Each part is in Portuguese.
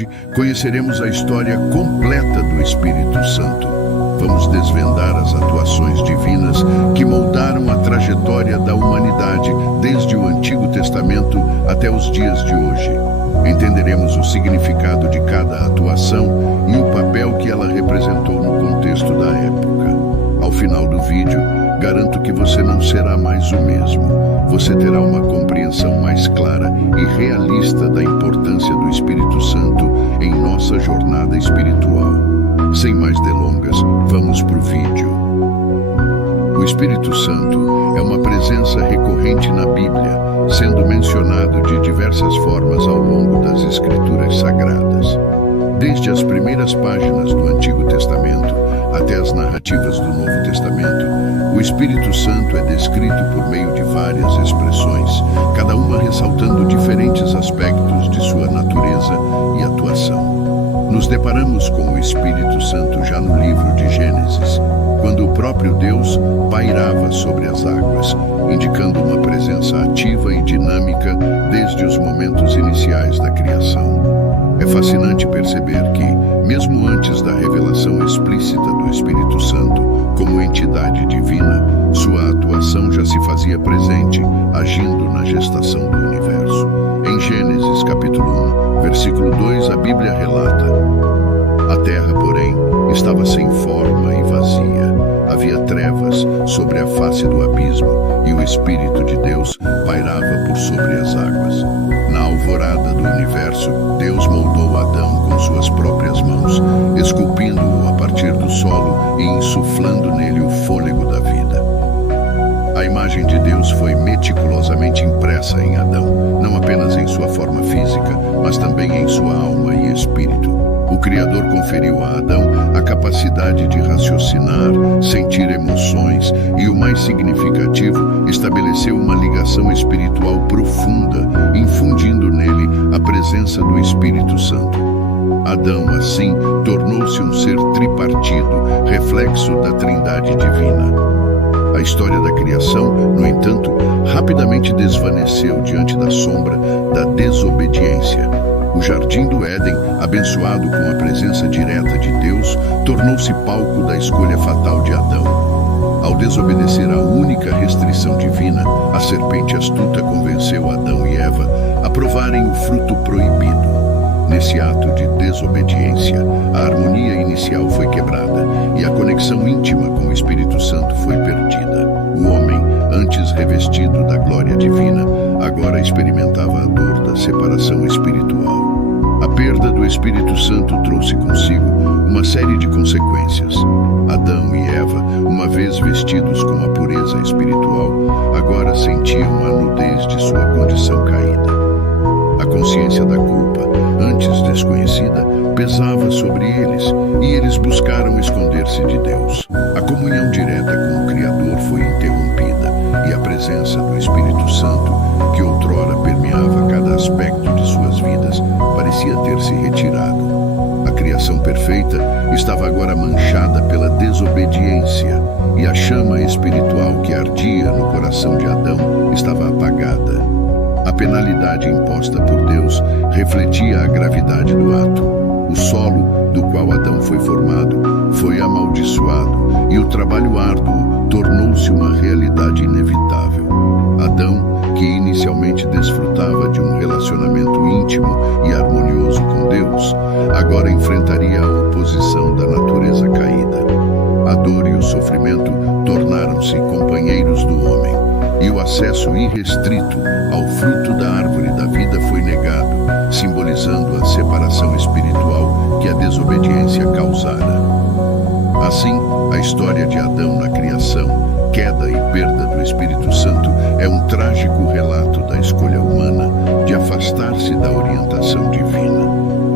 hoje, conheceremos a história completa do Espírito Santo. Vamos desvendar as atuações divinas que moldaram a trajetória da humanidade desde o Antigo Testamento até os dias de hoje. Entenderemos o significado de cada atuação e o papel que ela representou no contexto da época. Ao final do vídeo, garanto que você não será mais o mesmo. Você terá uma compreensão mais clara e realista da importância do Espírito Santo em nossa jornada espiritual. Sem mais delongas, vamos para o vídeo. O Espírito Santo é uma presença recorrente na Bíblia, sendo mencionado de diversas formas ao longo das Escrituras Sagradas. Desde as primeiras páginas do Antigo Testamento até as narrativas do Novo Testamento, o Espírito Santo é descrito por meio de várias expressões, cada uma ressaltando diferentes aspectos de sua natureza e atuação. Nos deparamos com o Espírito Santo já no livro de Gênesis, quando o próprio Deus pairava sobre as águas, indicando uma presença ativa e dinâmica desde os momentos iniciais da criação. É fascinante perceber que, mesmo antes da revelação explícita do Espírito Santo como entidade divina, sua atuação já se fazia presente, agindo na gestação do universo. Em Gênesis capítulo 1, versículo 2, a Bíblia relata: a terra, porém, estava sem forma e vazia. Havia trevas sobre a face do abismo, e o Espírito de Deus pairava por sobre as águas. Na alvorada do universo, Deus moldou Adão com suas próprias mãos, esculpindo-o a partir do solo e insuflando nele o fôlego da vida. A imagem de Deus foi meticulosamente impressa em Adão, não apenas em sua forma física, mas também em sua alma e espírito. O Criador conferiu a Adão a capacidade de raciocinar, sentir emoções e, o mais significativo, estabeleceu uma ligação espiritual profunda, infundindo nele a presença do Espírito Santo. Adão, assim, tornou-se um ser tripartido, reflexo da Trindade divina. A história da criação, no entanto, rapidamente desvaneceu diante da sombra da desobediência. O Jardim do Éden, abençoado com a presença direta de Deus, tornou-se palco da escolha fatal de Adão. Ao desobedecer à única restrição divina, a serpente astuta convenceu Adão e Eva a provarem o fruto proibido. Nesse ato de desobediência, a harmonia inicial foi quebrada e a conexão íntima com o Espírito Santo foi perdida. O homem, antes revestido da glória divina, agora experimentava a dor da separação espiritual. A perda do Espírito Santo trouxe consigo uma série de consequências. Adão e Eva, uma vez vestidos com a pureza espiritual, agora sentiam a nudez de sua condição caída. A consciência da culpa, antes desconhecida, pesava sobre eles, e eles buscaram esconder-se de Deus. A comunhão direta com o Criador foi interrompida, e a presença do Espírito Santo, que outrora permeava cada aspecto de suas vidas, parecia ter se retirado. A criação perfeita estava agora manchada pela desobediência, e a chama espiritual que ardia no coração de Adão estava apagada. A penalidade imposta por Deus refletia a gravidade do ato. O solo do qual Adão foi formado foi amaldiçoado, e o trabalho árduo tornou-se uma realidade inevitável. Adão, que inicialmente desfrutava de um relacionamento íntimo e harmonioso com Deus, agora enfrentaria a oposição da natureza caída. A dor e o sofrimento tornaram-se companheiros do homem, e o acesso irrestrito ao fruto da árvore da vida foi negado, simbolizando a separação espiritual que a desobediência causara. Assim, a história de Adão na criação, queda e perda do Espírito Santo é um trágico relato da escolha humana de afastar-se da orientação divina.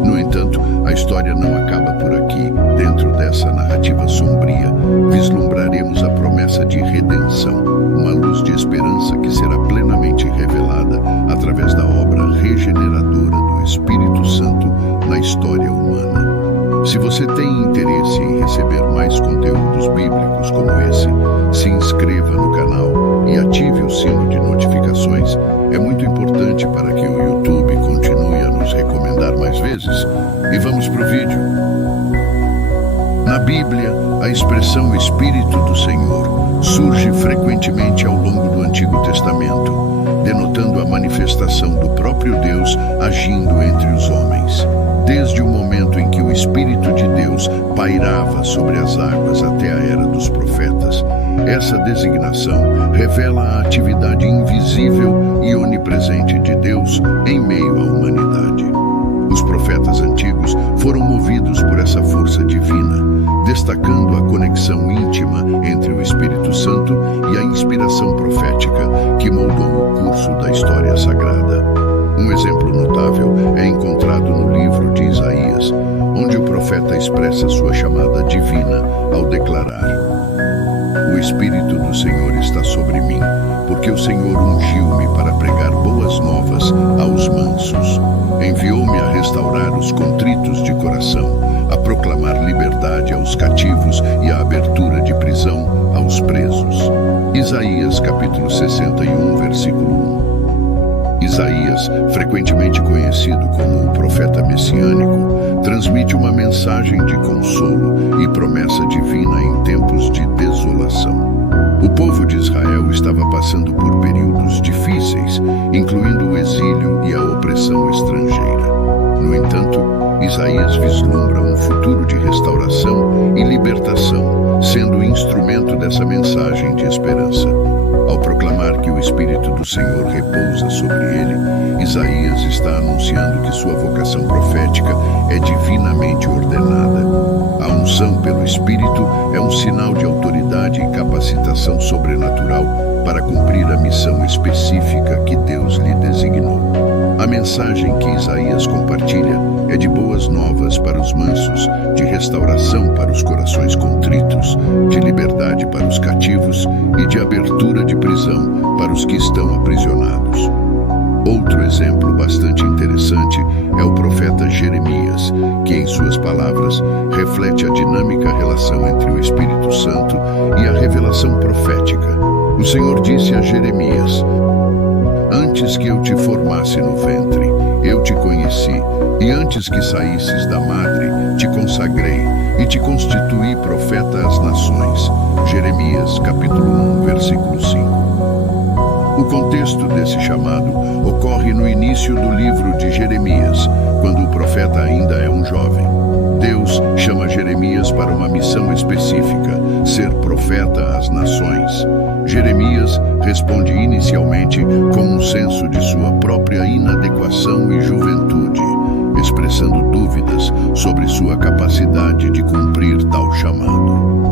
No entanto, a história não acaba por aqui. Dentro dessa narrativa sombria, vislumbraremos a promessa de redenção, uma luz de esperança que será plenamente revelada através da obra regeneradora do Espírito Santo na história humana. Se você tem interesse em receber mais conteúdos bíblicos como esse, se inscreva no canal e ative o sino de notificações. É muito importante para que o YouTube continue a nos recomendar mais vezes. E vamos para o vídeo. Na Bíblia, a expressão Espírito do Senhor surge frequentemente ao longo do Antigo Testamento, denotando a manifestação do próprio Deus agindo entre os homens. Desde o momento em que o Espírito de Deus pairava sobre as águas até a era dos profetas, essa designação revela a atividade invisível e onipresente de Deus em meio à humanidade. Os profetas antigos foram movidos por essa força divina, destacando a conexão íntima entre o Espírito Santo e a inspiração profética que moldou o curso da história sagrada. Um exemplo notável é encontrado no livro de Isaías, onde o profeta expressa sua chamada divina ao declarar: "O Espírito do Senhor está sobre mim, porque o Senhor ungiu-me para pregar boas novas aos mansos. Enviou-me a restaurar os contritos de coração, a proclamar liberdade aos cativos e a abertura de prisão aos presos." Isaías capítulo 61, versículo 1. Isaías, frequentemente conhecido como o profeta messiânico, transmite uma mensagem de consolo e promessa divina em tempos de desolação. O povo de Israel estava passando por períodos difíceis, incluindo o exílio e a opressão estrangeira. No entanto, Isaías vislumbra um futuro de restauração e libertação, sendo instrumento dessa mensagem de esperança. Ao proclamar que o Espírito do Senhor repousa sobre ele, Isaías está anunciando que sua vocação profética é divinamente ordenada. A unção pelo Espírito é um sinal de autoridade e capacitação sobrenatural para cumprir a missão específica que Deus lhe designou. A mensagem que Isaías compartilha é de boas novas para os mansos, de restauração para os corações contritos, de liberdade para os cativos e de abertura de prisão para os que estão aprisionados. Outro exemplo bastante interessante é o profeta Jeremias, que em suas palavras reflete a dinâmica relação entre o Espírito Santo e a revelação profética. O Senhor disse a Jeremias: "Antes que eu te formasse no ventre, eu te conheci, e antes que saísses da madre, te consagrei e te constituí profeta às nações." Jeremias capítulo 1, versículo 5. O contexto desse chamado ocorre no início do livro de Jeremias, quando o profeta ainda é um jovem. Deus chama Jeremias para uma missão específica, ser profeta às nações. Jeremias responde inicialmente com um senso de sua própria inadequação e juventude, expressando dúvidas sobre sua capacidade de cumprir tal chamado.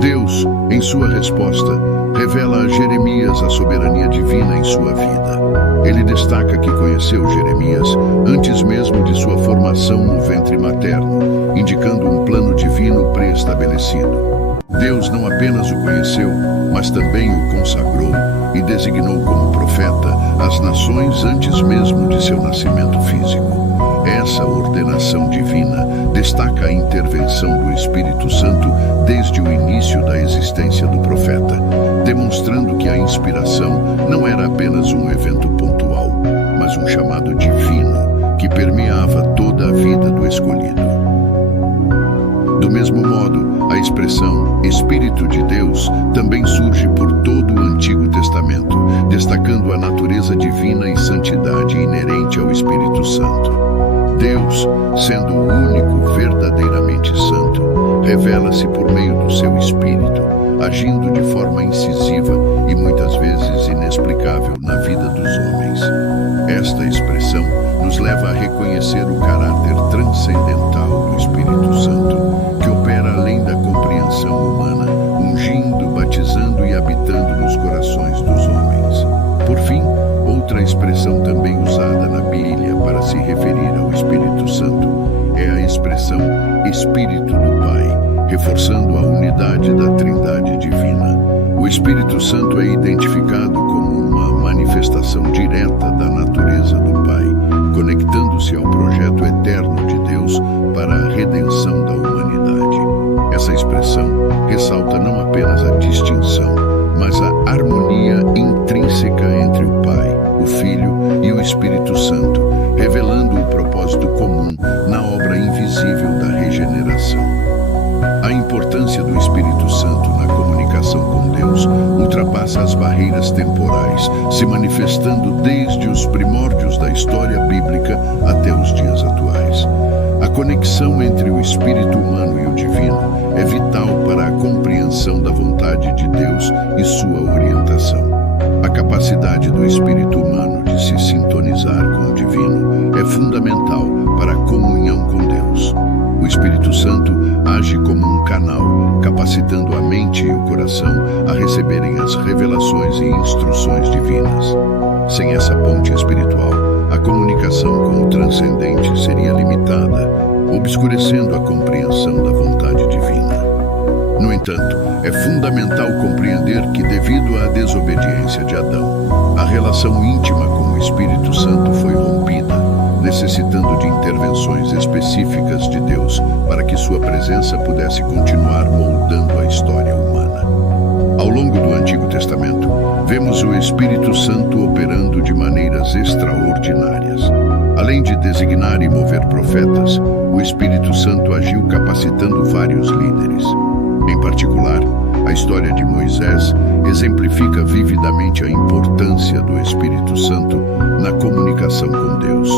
Deus, em sua resposta, revela a Jeremias a soberania divina em sua vida. Ele destaca que conheceu Jeremias antes mesmo de sua formação no ventre materno, indicando um plano divino pré-estabelecido. Deus não apenas o conheceu, mas também o consagrou e designou como profeta às nações antes mesmo de seu nascimento físico. Essa ordenação divina destaca a intervenção do Espírito Santo desde o início da existência do profeta, demonstrando que a inspiração não era apenas um evento pontual, mas um chamado divino que permeava toda a vida do escolhido. Do mesmo modo, a expressão Espírito de Deus também surge por todo o Antigo Testamento, destacando a natureza divina e santidade inerente ao Espírito Santo. Deus, sendo o único verdadeiramente santo, revela-se por meio do seu Espírito, agindo de forma incisiva e muitas vezes inexplicável na vida dos homens. Esta expressão nos leva a reconhecer o caráter transcendental do Espírito Santo, que opera além da compreensão humana, ungindo, batizando e habitando nos corações dos homens. Por fim, outra expressão também usada na Bíblia para se referir ao Espírito Santo é a expressão Espírito do Pai, reforçando a unidade da Trindade divina. O Espírito Santo é identificado como uma manifestação direta da natureza do Pai, conectando-se ao projeto eterno de Deus para a redenção da humanidade. Essa expressão ressalta não apenas a distinção, mas a harmonia intrínseca entre o Pai, o Filho e o Espírito Santo, revelando o propósito comum na obra invisível da regeneração. A importância do Espírito Santo na comunicação com Deus ultrapassa as barreiras temporais, se manifestando desde os primórdios da história bíblica até os dias atuais. A conexão entre o espírito humano e o divino é vital para a compreensão da vontade de Deus e sua orientação. A capacidade do espírito humano de se sintonizar com o divino é fundamental para a comunhão com Deus. O Espírito Santo age como um canal, capacitando a mente e o coração a receberem as revelações e instruções divinas. Sem essa ponte espiritual, a comunicação com o transcendente seria limitada, obscurecendo a compreensão da vontade divina. No entanto, é fundamental compreender que, devido à desobediência de Adão, a relação íntima com o Espírito Santo foi rompida, necessitando de intervenções específicas de Deus para que sua presença pudesse continuar moldando a história humana. Ao longo do Antigo Testamento, vemos o Espírito Santo operando de maneiras extraordinárias. Além de designar e mover profetas, o Espírito Santo agiu capacitando vários líderes. Em particular, a história de Moisés exemplifica vividamente a importância do Espírito Santo na comunicação com Deus.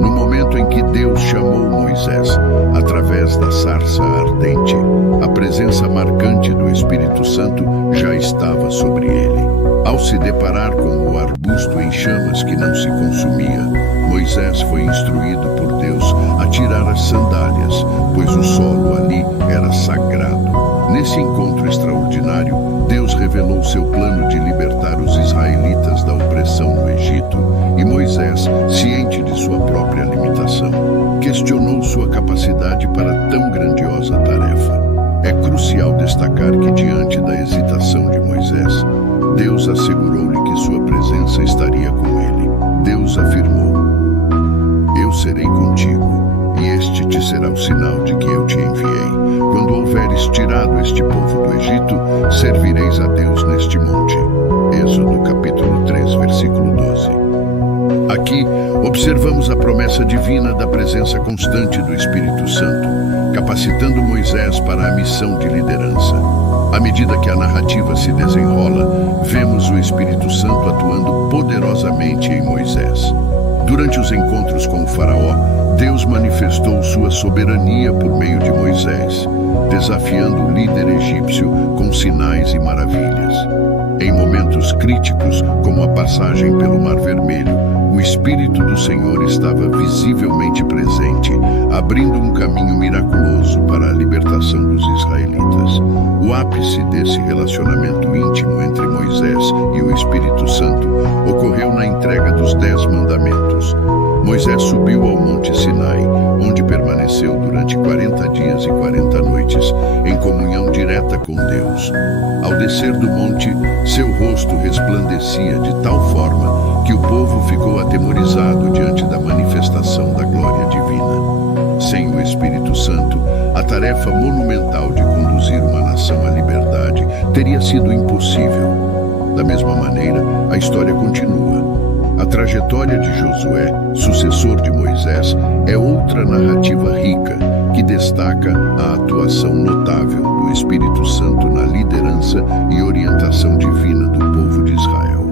No momento em que Deus chamou Moisés, através da sarça ardente, a presença marcante do Espírito Santo já estava sobre ele. Ao se deparar com o arbusto em chamas que não se consumia, Moisés foi instruído por Deus a tirar as sandálias, pois o solo ali era sagrado. Nesse encontro extraordinário, Deus revelou seu plano de libertar os israelitas da opressão no Egito, e Moisés, ciente de sua própria limitação, questionou sua capacidade para tão grandiosa tarefa. É crucial destacar que, diante da hesitação de Moisés, Deus assegurou-lhe que sua presença estaria com ele. Deus afirmou: "Eu serei contigo, e este te será o sinal de que eu te enviei. Quando houveres tirado este povo do Egito, servireis a Deus neste monte." Êxodo capítulo 3, versículo 12. Aqui, observamos a promessa divina da presença constante do Espírito Santo, capacitando Moisés para a missão de liderança. À medida que a narrativa se desenrola, vemos o Espírito Santo atuando poderosamente em Moisés. Durante os encontros com o faraó, Deus manifestou sua soberania por meio de Moisés, desafiando o líder egípcio com sinais e maravilhas. Em momentos críticos, como a passagem pelo Mar Vermelho, o Espírito do Senhor estava visivelmente presente, abrindo um caminho miraculoso para a libertação dos israelitas. O ápice desse relacionamento íntimo entre Moisés e o Espírito Santo ocorreu na entrega dos 10 mandamentos. Moisés subiu ao Monte Sinai, onde permaneceu durante 40 dias e 40 noites, em comunhão direta com Deus. Ao descer do monte, seu rosto resplandecia de tal forma que o povo ficou atemorizado diante da manifestação da glória divina. Sem o Espírito Santo, a tarefa monumental de conduzir uma nação à liberdade teria sido impossível. Da mesma maneira, a história continua. A trajetória de Josué, sucessor de Moisés, é outra narrativa rica que destaca a atuação notável do Espírito Santo na liderança e orientação divina do povo de Israel.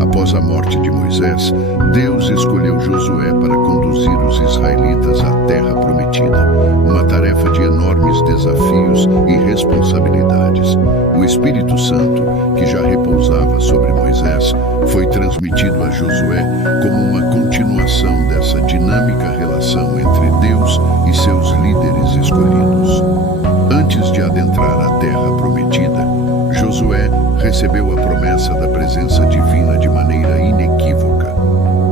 Após a morte de Moisés, Deus escolheu Josué para conduzir os israelitas à terra prometida, uma tarefa de enormes desafios e responsabilidades. O Espírito Santo, que já repousava sobre Moisés, foi transmitido a Josué como uma continuação dessa dinâmica relação entre Deus e seus líderes escolhidos. Antes de adentrar a terra prometida, Josué recebeu a promessa da presença divina de maneira inequívoca.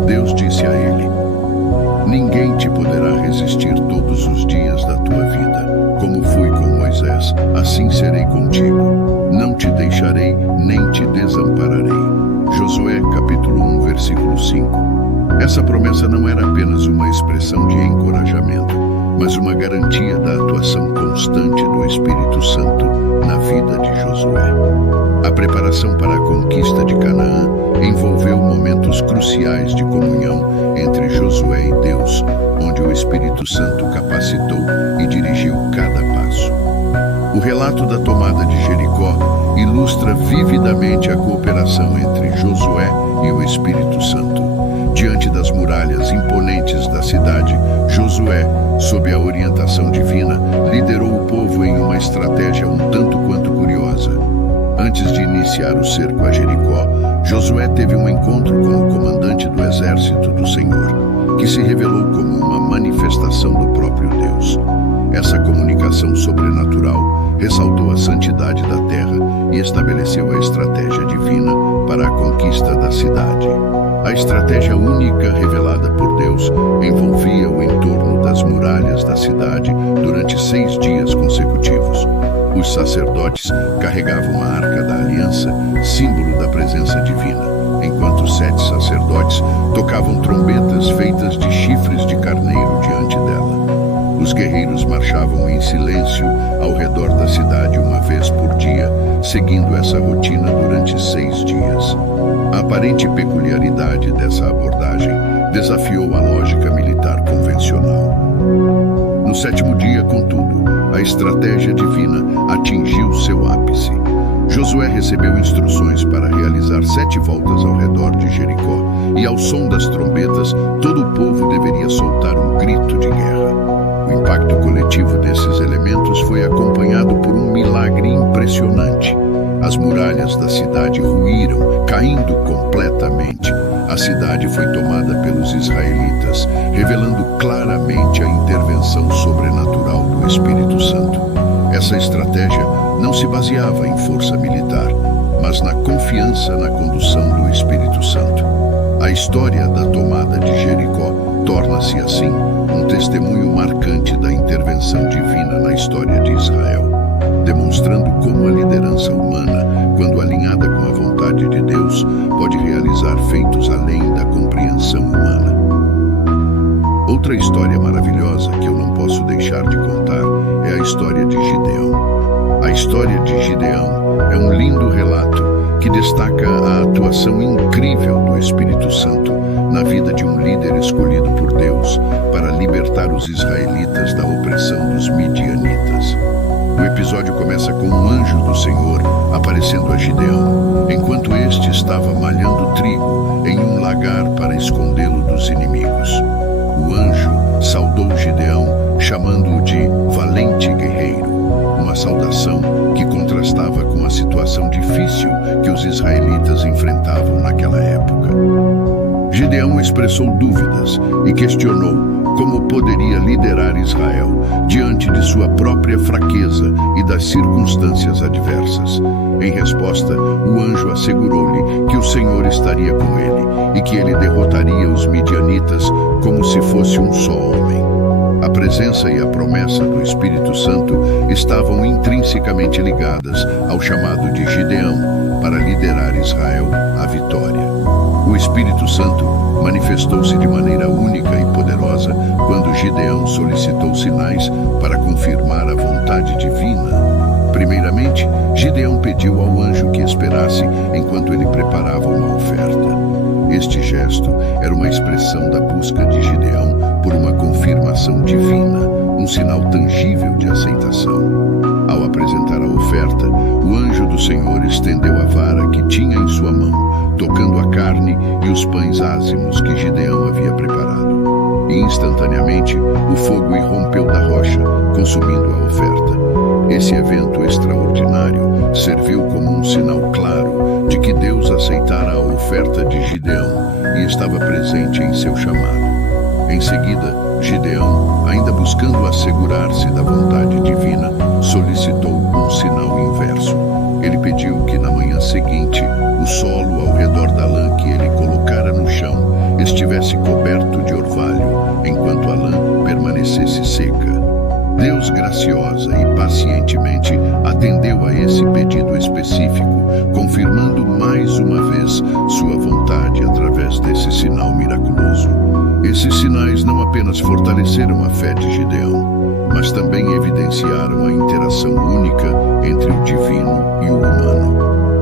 Deus disse a ele: "Ninguém te poderá resistir todos os dias da tua vida. Como fui com Moisés, assim serei contigo. Não te deixarei, nem te desampararei." Josué capítulo 1, versículo 5. Essa promessa não era apenas uma expressão de encorajamento. mas uma garantia da atuação constante do Espírito Santo na vida de Josué. A preparação para a conquista de Canaã envolveu momentos cruciais de comunhão entre Josué e Deus, onde o Espírito Santo capacitou e dirigiu cada passo. O relato da tomada de Jericó ilustra vividamente a cooperação entre Josué e o Espírito Santo. Diante das muralhas imponentes da cidade, Josué, sob a orientação divina, liderou o povo em uma estratégia um tanto quanto curiosa. Antes de iniciar o cerco a Jericó, Josué teve um encontro com o comandante do exército do Senhor, que se revelou como uma manifestação do próprio Deus. Essa comunicação sobrenatural ressaltou a santidade da terra e estabeleceu a estratégia divina para a conquista da cidade. A estratégia única revelada por Deus envolvia o entorno das muralhas da cidade durante 6 dias consecutivos. Os sacerdotes carregavam a Arca da Aliança, símbolo da presença divina, enquanto 7 sacerdotes tocavam trombetas feitas de chifres de carneiro diante dela. Os guerreiros marchavam em silêncio ao redor da cidade uma vez por dia, seguindo essa rotina durante 6 dias. A aparente peculiaridade dessa abordagem desafiou a lógica militar convencional. No 7º dia, contudo, a estratégia divina atingiu seu ápice. Josué recebeu instruções para realizar 7 voltas ao redor de Jericó, e ao som das trombetas, todo o povo deveria soltar um grito de guerra. O impacto coletivo desses elementos foi acompanhado por um milagre impressionante. As muralhas da cidade ruíram, caindo completamente. A cidade foi tomada pelos israelitas, revelando claramente a intervenção sobrenatural do Espírito Santo. Essa estratégia não se baseava em força militar, mas na confiança na condução do Espírito Santo. A história da tomada de Jericó torna-se, assim, um testemunho marcante da intervenção divina na história de Israel, demonstrando como a liderança humana, quando alinhada com a vontade de Deus, pode realizar feitos além da compreensão humana. Outra história maravilhosa que eu não posso deixar de contar é a história de Gideão. A história de Gideão é um lindo relato que destaca a atuação incrível do Espírito Santo na vida de um líder escolhido por Deus para libertar os israelitas da opressão dos midianitas. O episódio começa com um anjo do Senhor aparecendo a Gideão, enquanto este estava malhando trigo em um lagar para escondê-lo dos inimigos. O anjo saudou Gideão, chamando-o de valente guerreiro, uma saudação que contrastava com a situação difícil que os israelitas enfrentavam naquela época. Gideão expressou dúvidas e questionou como poderia liderar Israel diante de sua própria fraqueza e das circunstâncias adversas. Em resposta, o anjo assegurou-lhe que o Senhor estaria com ele e que ele derrotaria os midianitas como se fosse um só homem. A presença e a promessa do Espírito Santo estavam intrinsecamente ligadas ao chamado de Gideão para liderar Israel à vitória. O Espírito Santo manifestou-se de maneira única e poderosa quando Gideão solicitou sinais para confirmar a vontade divina. Primeiramente, Gideão pediu ao anjo que esperasse enquanto ele preparava uma oferta. Este gesto era uma expressão da busca de Gideão por uma confirmação divina, um sinal tangível de aceitação. Ao apresentar a oferta, o anjo do Senhor estendeu a vara que tinha em sua mão, tocando a carne e os pães ázimos que Gideão havia preparado. E instantaneamente, o fogo irrompeu da rocha, consumindo a oferta. Esse evento extraordinário serviu como um sinal claro de que Deus aceitara a oferta de Gideão e estava presente em seu chamado. Em seguida, Gideão, ainda buscando assegurar-se da vontade divina, solicitou um sinal inverso. Ele pediu que na manhã seguinte, o solo ao redor da lã que ele colocara no chão estivesse coberto de orvalho, enquanto a lã permanecesse seca. Deus graciosa e pacientemente atendeu a esse pedido específico, confirmando mais uma vez sua vontade através desse sinal miraculoso. Esses sinais não apenas fortaleceram a fé de Gideão, mas também evidenciaram a interação única entre o divino e o humano.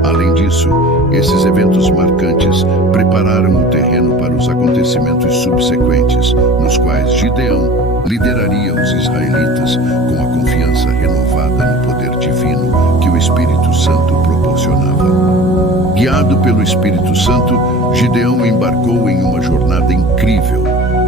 Além disso, esses eventos marcantes prepararam o terreno para os acontecimentos subsequentes, nos quais Gideão lideraria os israelitas com a confiança renovada no poder divino que o Espírito Santo proporcionava. Guiado pelo Espírito Santo, Gideão embarcou em uma jornada incrível,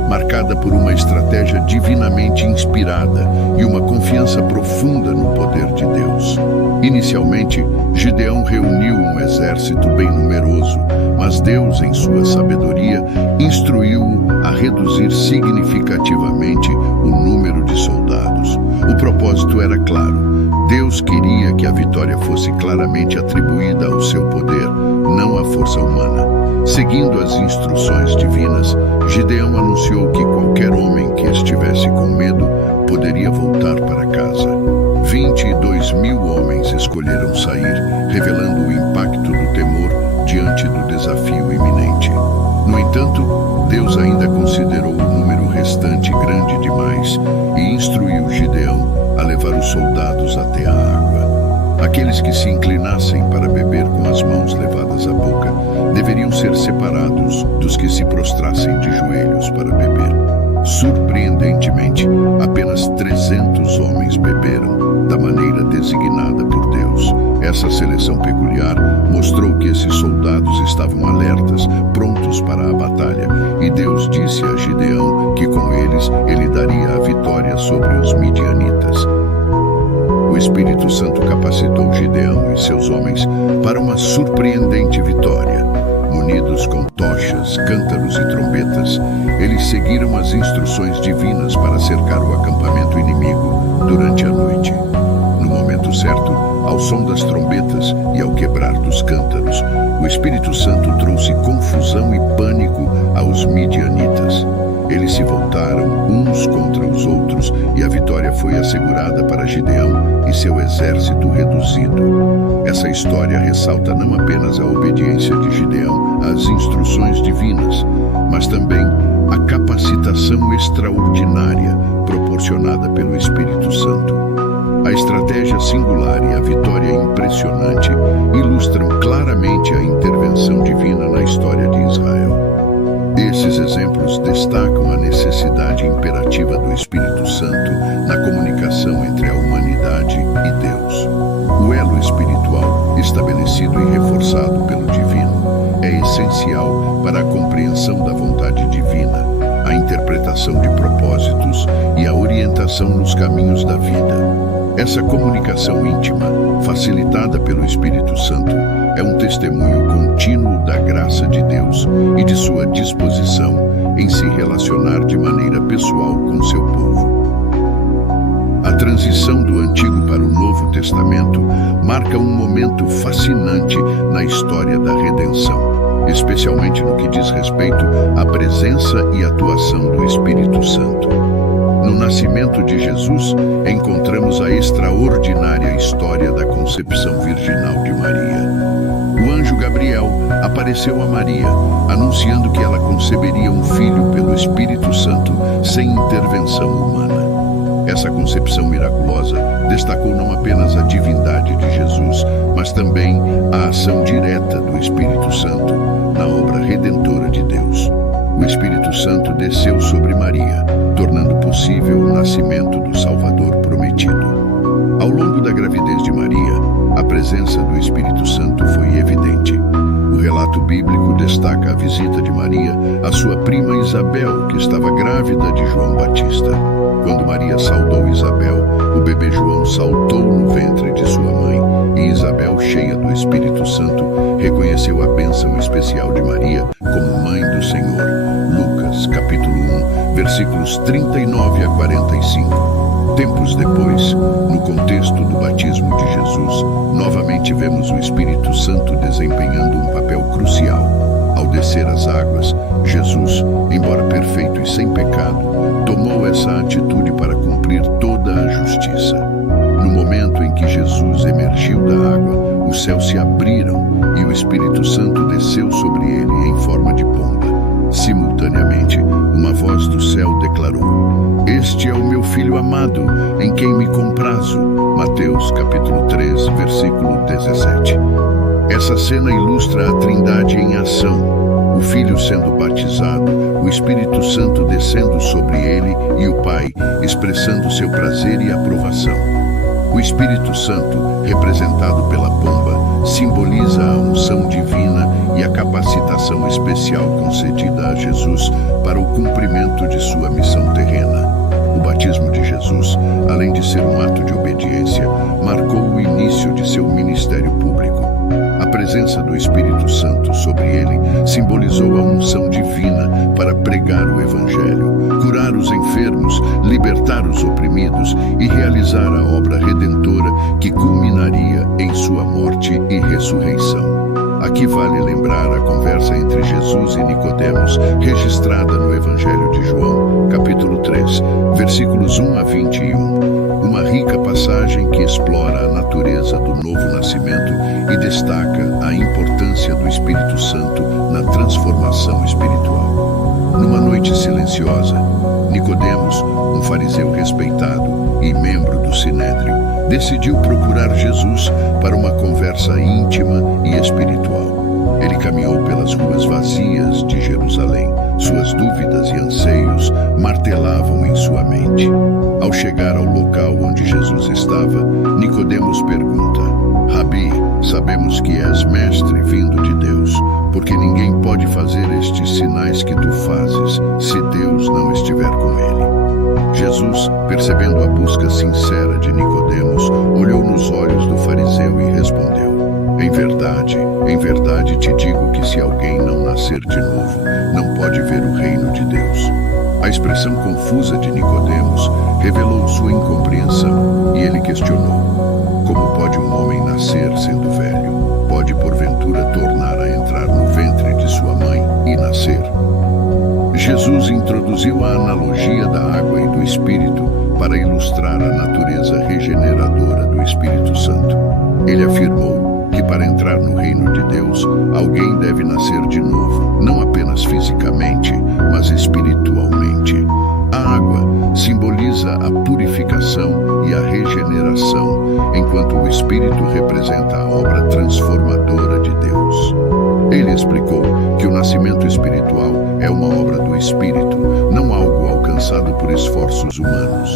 marcada por uma estratégia divinamente inspirada e uma confiança profunda no poder de Deus. Inicialmente, Gideão reuniu um exército bem numeroso, mas Deus, em sua sabedoria, instruiu-o a reduzir significativamente o número de soldados. O propósito era claro: Deus queria que a vitória fosse claramente atribuída ao seu poder, não à força humana. Seguindo as instruções divinas, Gideão anunciou que qualquer homem que estivesse com medo poderia voltar para casa. 22.000 homens escolheram sair, revelando o impacto do temor diante do desafio iminente. No entanto, Deus ainda considerou o número restante grande demais e instruiu Gideão a levar os soldados até a água. Aqueles que se inclinassem para beber com as mãos levadas à boca deveriam ser separados dos que se prostrassem de joelhos para beber. Surpreendentemente, apenas 300 homens beberam da maneira designada por Deus. Essa seleção peculiar mostrou que esses soldados estavam alertas, prontos para a batalha, e Deus disse a Gideão que com eles ele daria a vitória sobre os midianitas. O Espírito Santo capacitou Gideão e seus homens para uma surpreendente vitória. Munidos com tochas, cântaros e trombetas, eles seguiram as instruções divinas para cercar o acampamento inimigo durante a noite. No momento certo, ao som das trombetas e ao quebrar dos cântaros, o Espírito Santo trouxe confusão e pânico aos midianitas. Eles se voltaram uns contra os outros e a vitória foi assegurada para Gideão e seu exército reduzido. Essa história ressalta não apenas a obediência de Gideão às instruções divinas, mas também a capacitação extraordinária proporcionada pelo Espírito Santo. A estratégia singular e a vitória impressionante ilustram claramente a intervenção divina na história de Israel. Esses exemplos destacam a necessidade imperativa do Espírito Santo na comunicação entre a humanidade e Deus. O elo espiritual, estabelecido e reforçado pelo divino, é essencial para a compreensão da vontade divina, a interpretação de propósitos e a orientação nos caminhos da vida. Essa comunicação íntima, facilitada pelo Espírito Santo, é um testemunho contínuo da graça de Deus e de sua disposição em se relacionar de maneira pessoal com seu povo. A transição do Antigo para o Novo Testamento marca um momento fascinante na história da redenção, especialmente no que diz respeito à presença e atuação do Espírito Santo. No nascimento de Jesus, encontramos a extraordinária história da concepção virginal de Maria. O anjo Gabriel apareceu a Maria, anunciando que ela conceberia um filho pelo Espírito Santo sem intervenção humana. Essa concepção miraculosa destacou não apenas a divindade de Jesus, mas também a ação direta do Espírito Santo na obra redentora de Deus. O Espírito Santo desceu sobre Maria, tornando possível o nascimento do Salvador prometido. Ao longo da gravidez de Maria, a presença do Espírito Santo foi evidente. O relato bíblico destaca a visita de Maria à sua prima Isabel, que estava grávida de João Batista. Quando Maria saudou Isabel, o bebê João saltou no ventre de sua mãe, e Isabel, cheia do Espírito Santo, reconheceu a bênção especial de Maria como mãe do Senhor. Lucas, capítulo 1, versículos 39 a 45. Tempos depois, no contexto do batismo de Jesus, novamente vemos o Espírito Santo desempenhando um papel crucial. Ao descer as águas, Jesus, embora perfeito e sem pecado, tomou essa atitude para cumprir toda a os céus se abriram e o Espírito Santo desceu sobre ele em forma de pomba. Simultaneamente, uma voz do céu declarou: Este é o meu Filho amado, em quem me comprazo. Mateus capítulo 3, versículo 17. Essa cena ilustra a Trindade em ação: o Filho sendo batizado, o Espírito Santo descendo sobre ele e o Pai expressando seu prazer e aprovação. O Espírito Santo, representado pela pomba, simboliza a unção divina e a capacitação especial concedida a Jesus para o cumprimento de sua missão terrena. O batismo de Jesus, além de ser um ato de obediência, marcou o início de seu ministério público. A presença do Espírito Santo sobre ele simbolizou a unção divina para pregar o Evangelho, curar os enfermos, libertar os oprimidos e realizar a obra redentora que culminaria em sua morte e ressurreição. Aqui vale lembrar a conversa entre Jesus e Nicodemos, registrada no Evangelho de João, capítulo 3, versículos 1 a 21. Uma rica passagem que explora a natureza do novo nascimento e destaca a importância do Espírito Santo na transformação espiritual. Numa noite silenciosa, Nicodemos, um fariseu respeitado e membro do Sinédrio, decidiu procurar Jesus para uma conversa íntima e espiritual. Ele caminhou pelas ruas vazias de Jerusalém. Suas dúvidas e anseios martelavam em sua mente. Ao chegar ao local onde Jesus estava, Nicodemos pergunta: Rabi, sabemos que és mestre vindo de Deus, porque ninguém pode fazer estes sinais que tu fazes, se Deus não estiver com ele. Jesus, percebendo a busca sincera de Nicodemos, olhou nos olhos do fariseu e respondeu: em verdade te digo que se alguém não nascer de novo, não pode ver o reino de Deus. A expressão confusa de Nicodemos revelou sua incompreensão e ele questionou: Como pode um homem nascer sendo velho? Pode porventura tornar a entrar no ventre de sua mãe e nascer? Jesus introduziu a analogia da água e do Espírito para ilustrar a natureza regeneradora do Espírito Santo. Ele afirmou que para entrar no reino de Deus, alguém deve nascer de novo, não apenas fisicamente, mas espiritualmente. A água simboliza a purificação e a regeneração, enquanto o Espírito representa a obra transformadora de Deus. Ele explicou que o nascimento espiritual é uma obra do Espírito, não algo alcançado por esforços humanos.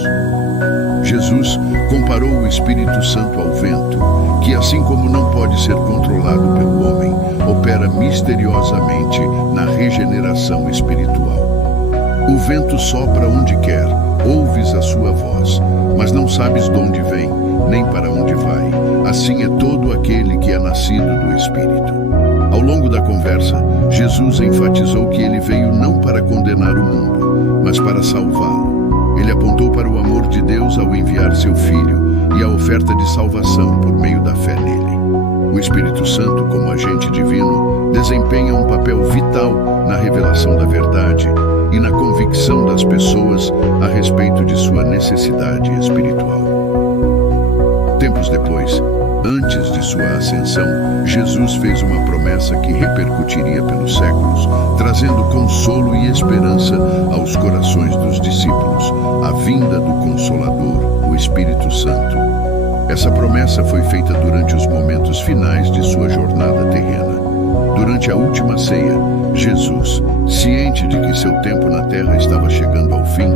Jesus comparou o Espírito Santo ao vento, que assim como não pode ser controlado pelo homem, opera misteriosamente na regeneração espiritual. O vento sopra onde quer, ouves a sua voz, mas não sabes de onde vem, nem para onde vai. Assim é todo aquele que é nascido do Espírito. Ao longo da conversa, Jesus enfatizou que ele veio não para condenar o mundo, mas para salvá-lo. Ele apontou para o amor de Deus ao enviar seu Filho e a oferta de salvação por meio da fé nele. O Espírito Santo, como agente divino, desempenha um papel vital na revelação da verdade e na convicção das pessoas a respeito de sua necessidade espiritual. Tempos depois, antes de sua ascensão, Jesus fez uma promessa que repercutiria pelos séculos, trazendo consolo e esperança aos corações dos discípulos, a vinda do Consolador, o Espírito Santo. Essa promessa foi feita durante os momentos finais de sua jornada terrena. Durante a última ceia, Jesus, ciente de que seu tempo na terra estava chegando ao fim,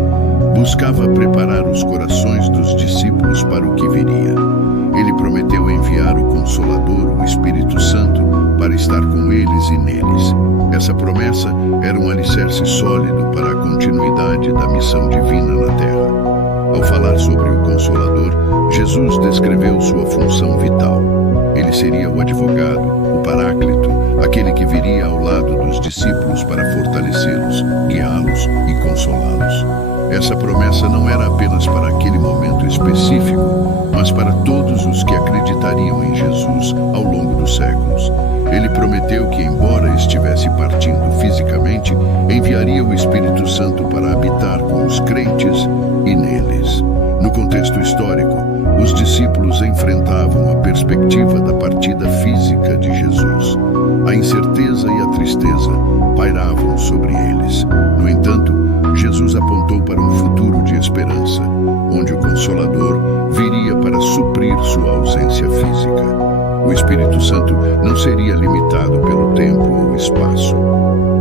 buscava preparar os corações dos discípulos para o que viria. Ele prometeu enviar o Consolador, o Espírito Santo, para estar com eles e neles. Essa promessa era um alicerce sólido para a continuidade da missão divina na terra. Ao falar sobre o Consolador, Jesus descreveu sua função vital. Ele seria o advogado, o paráclito, aquele que viria ao lado dos discípulos para fortalecê-los, guiá-los e consolá-los. Essa promessa não era apenas para aquele momento específico, mas para todos os que acreditariam em Jesus ao longo dos séculos. Ele prometeu que, embora estivesse partindo fisicamente, enviaria o Espírito Santo para habitar com os crentes e neles. No contexto histórico, Os discípulos enfrentavam a perspectiva da partida física de Jesus. A incerteza e a tristeza pairavam sobre eles. No entanto, Jesus apontou para um futuro de esperança, onde o Consolador viria para suprir sua ausência física. O Espírito Santo não seria limitado pelo tempo ou espaço.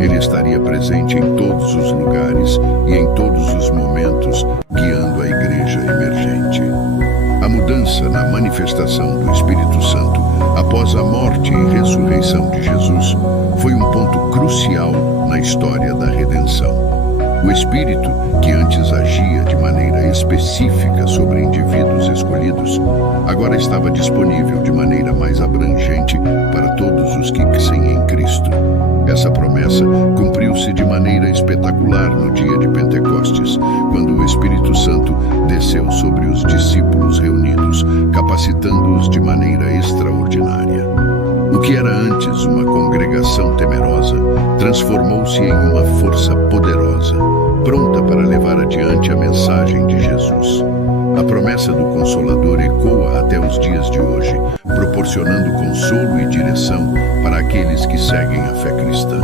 Ele estaria presente em todos os lugares e em todos os momentos, guiando a igreja emergente. A mudança na manifestação do Espírito Santo após a morte e ressurreição de Jesus foi um ponto crucial na história da redenção. O Espírito, que antes agia de maneira específica sobre indivíduos escolhidos, agora estava disponível de maneira mais abrangente para todos os que creem em Cristo. Essa promessa cumpriu-se de maneira espetacular no dia de Pentecostes, quando o Espírito Santo desceu sobre os discípulos reunidos, capacitando-os de maneira extraordinária. O que era antes uma congregação temerosa, transformou-se em uma força poderosa, pronta para levar adiante a mensagem de Jesus. A promessa do Consolador ecoa até os dias de hoje, proporcionando consolo e direção para aqueles que seguem a fé cristã.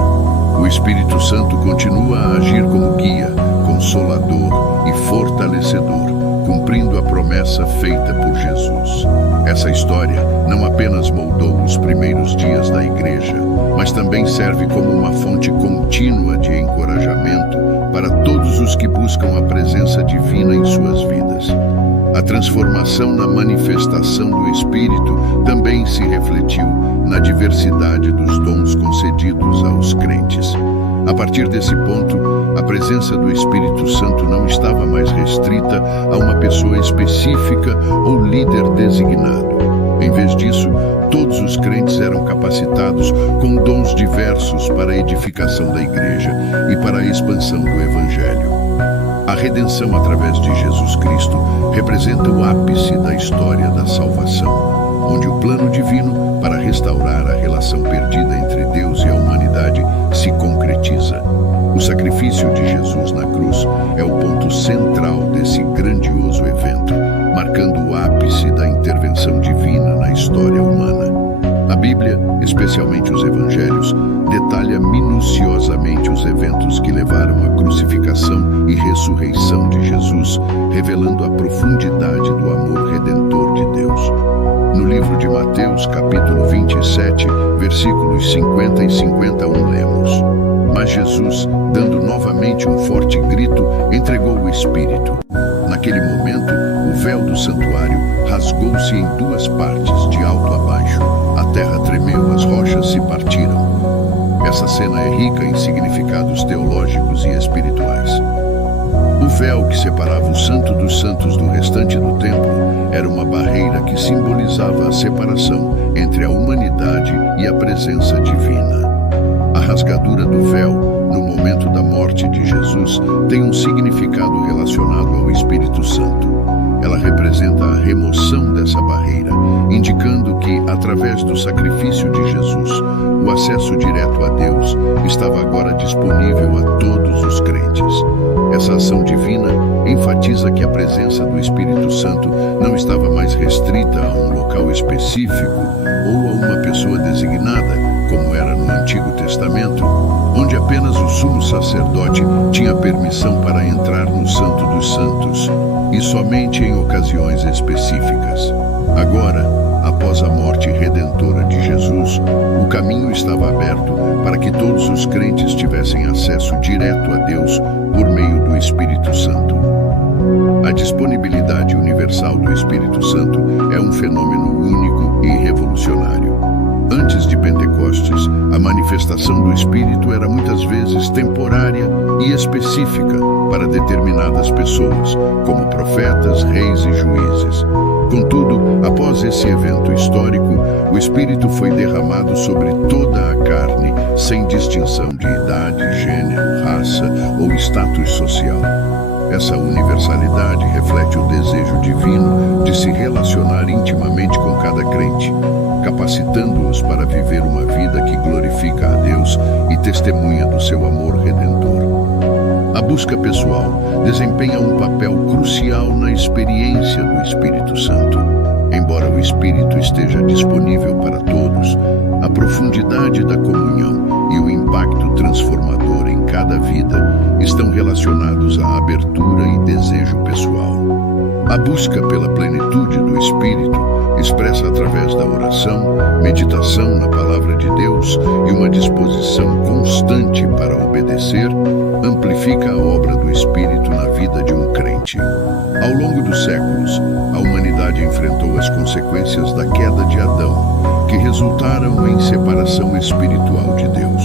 O Espírito Santo continua a agir como guia, consolador e fortalecedor, cumprindo a promessa feita por Jesus. Essa história não apenas moldou os primeiros dias da igreja, mas também serve como uma fonte contínua de encorajamento para todos os que buscam a presença divina em suas vidas. A transformação na manifestação do Espírito também se refletiu na diversidade dos dons concedidos aos crentes. A partir desse ponto, a presença do Espírito Santo não estava mais restrita a uma pessoa específica ou líder designado. Em vez disso, todos os crentes eram capacitados com dons diversos para a edificação da igreja e para a expansão do Evangelho. A redenção através de Jesus Cristo representa o ápice da história da salvação, onde o plano divino para restaurar a relação perdida entre Deus e a humanidade se concretiza. O sacrifício de Jesus na cruz é o ponto central desse grandioso evento, marcando o ápice da intervenção divina na história humana. A Bíblia, especialmente os Evangelhos, detalha minuciosamente os eventos que levaram à crucificação e ressurreição de Jesus, revelando a profundidade do amor redentor de Deus. No livro de Mateus, capítulo 27, versículos 50 e 51, lemos: Mas Jesus, dando novamente um forte grito, entregou o Espírito. Naquele momento, o véu do santuário rasgou-se em duas partes, de alto a baixo. A terra tremeu, as rochas se partiram. Essa cena é rica em significados teológicos e espirituais. O véu que separava o Santo dos Santos do restante do templo era uma barreira que simbolizava a separação entre a humanidade e a presença divina. A rasgadura do véu, no momento da morte de Jesus, tem um significado relacionado ao Espírito Santo. Ela representa a remoção dessa barreira, indicando que, através do sacrifício de Jesus, o acesso direto a Deus estava agora disponível a todos os crentes. Essa ação divina enfatiza que a presença do Espírito Santo não estava mais restrita a um local específico ou a uma pessoa designada, como era no Antigo Testamento, onde apenas o sumo sacerdote tinha permissão para entrar no Santo dos Santos, e somente em ocasiões específicas. Agora, após a morte redentora de Jesus, o caminho estava aberto para que todos os crentes tivessem acesso direto a Deus por meio do Espírito Santo. A disponibilidade universal do Espírito Santo é um fenômeno único e revolucionário. Antes de Pentecostes, a manifestação do Espírito era muitas vezes temporária e específica para determinadas pessoas, como profetas, reis e juízes. Contudo, após esse evento histórico, o Espírito foi derramado sobre toda a carne, sem distinção de idade, gênero, raça ou status social. Essa universalidade reflete o desejo divino de se relacionar intimamente com cada crente, capacitando-os para viver uma vida que glorifica a Deus e testemunha do seu amor redentor. A busca pessoal desempenha um papel crucial na experiência do Espírito Santo. Embora o Espírito esteja disponível para todos, a profundidade da comunhão e o impacto transformador em cada vida estão relacionados à abertura e desejo pessoal. A busca pela plenitude do Espírito, expressa através da oração, meditação na Palavra de Deus e uma disposição constante para obedecer, amplifica a obra do Espírito na vida de um crente. Ao longo dos séculos, a humanidade enfrentou as consequências da queda de Adão, que resultaram em separação espiritual de Deus.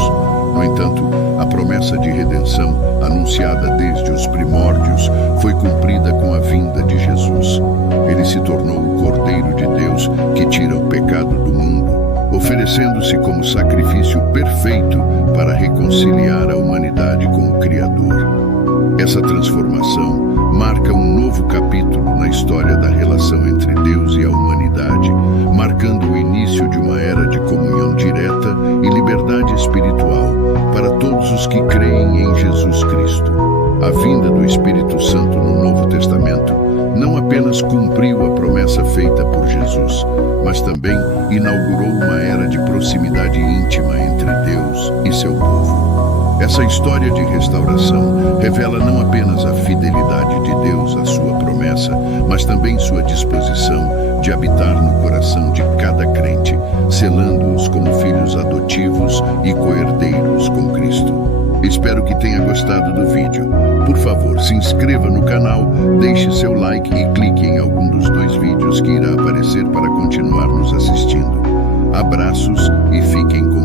No entanto, a promessa de redenção, anunciada desde os primórdios, foi cumprida com a vinda de Jesus. Ele se tornou o Cordeiro de Deus que tira o pecado do mundo, oferecendo-se como sacrifício perfeito para reconciliar a humanidade com o Criador. Essa transformação marca um novo capítulo na história da relação entre Deus e a humanidade, marcando o início de uma era de comunhão direta e liberdade espiritual para todos os que creem em Jesus Cristo. A vinda do Espírito Santo no Novo Testamento não apenas cumpriu a promessa feita por Jesus, mas também inaugurou uma era de proximidade íntima entre Deus e seu povo. Essa história de restauração revela não apenas a fidelidade de Deus à sua promessa, mas também sua disposição de habitar no coração de cada crente, selando-os como filhos adotivos e co-herdeiros com Cristo. Espero que tenha gostado do vídeo. Por favor, se inscreva no canal, deixe seu like e clique em algum dos 2 vídeos que irá aparecer para continuar nos assistindo. Abraços e fiquem com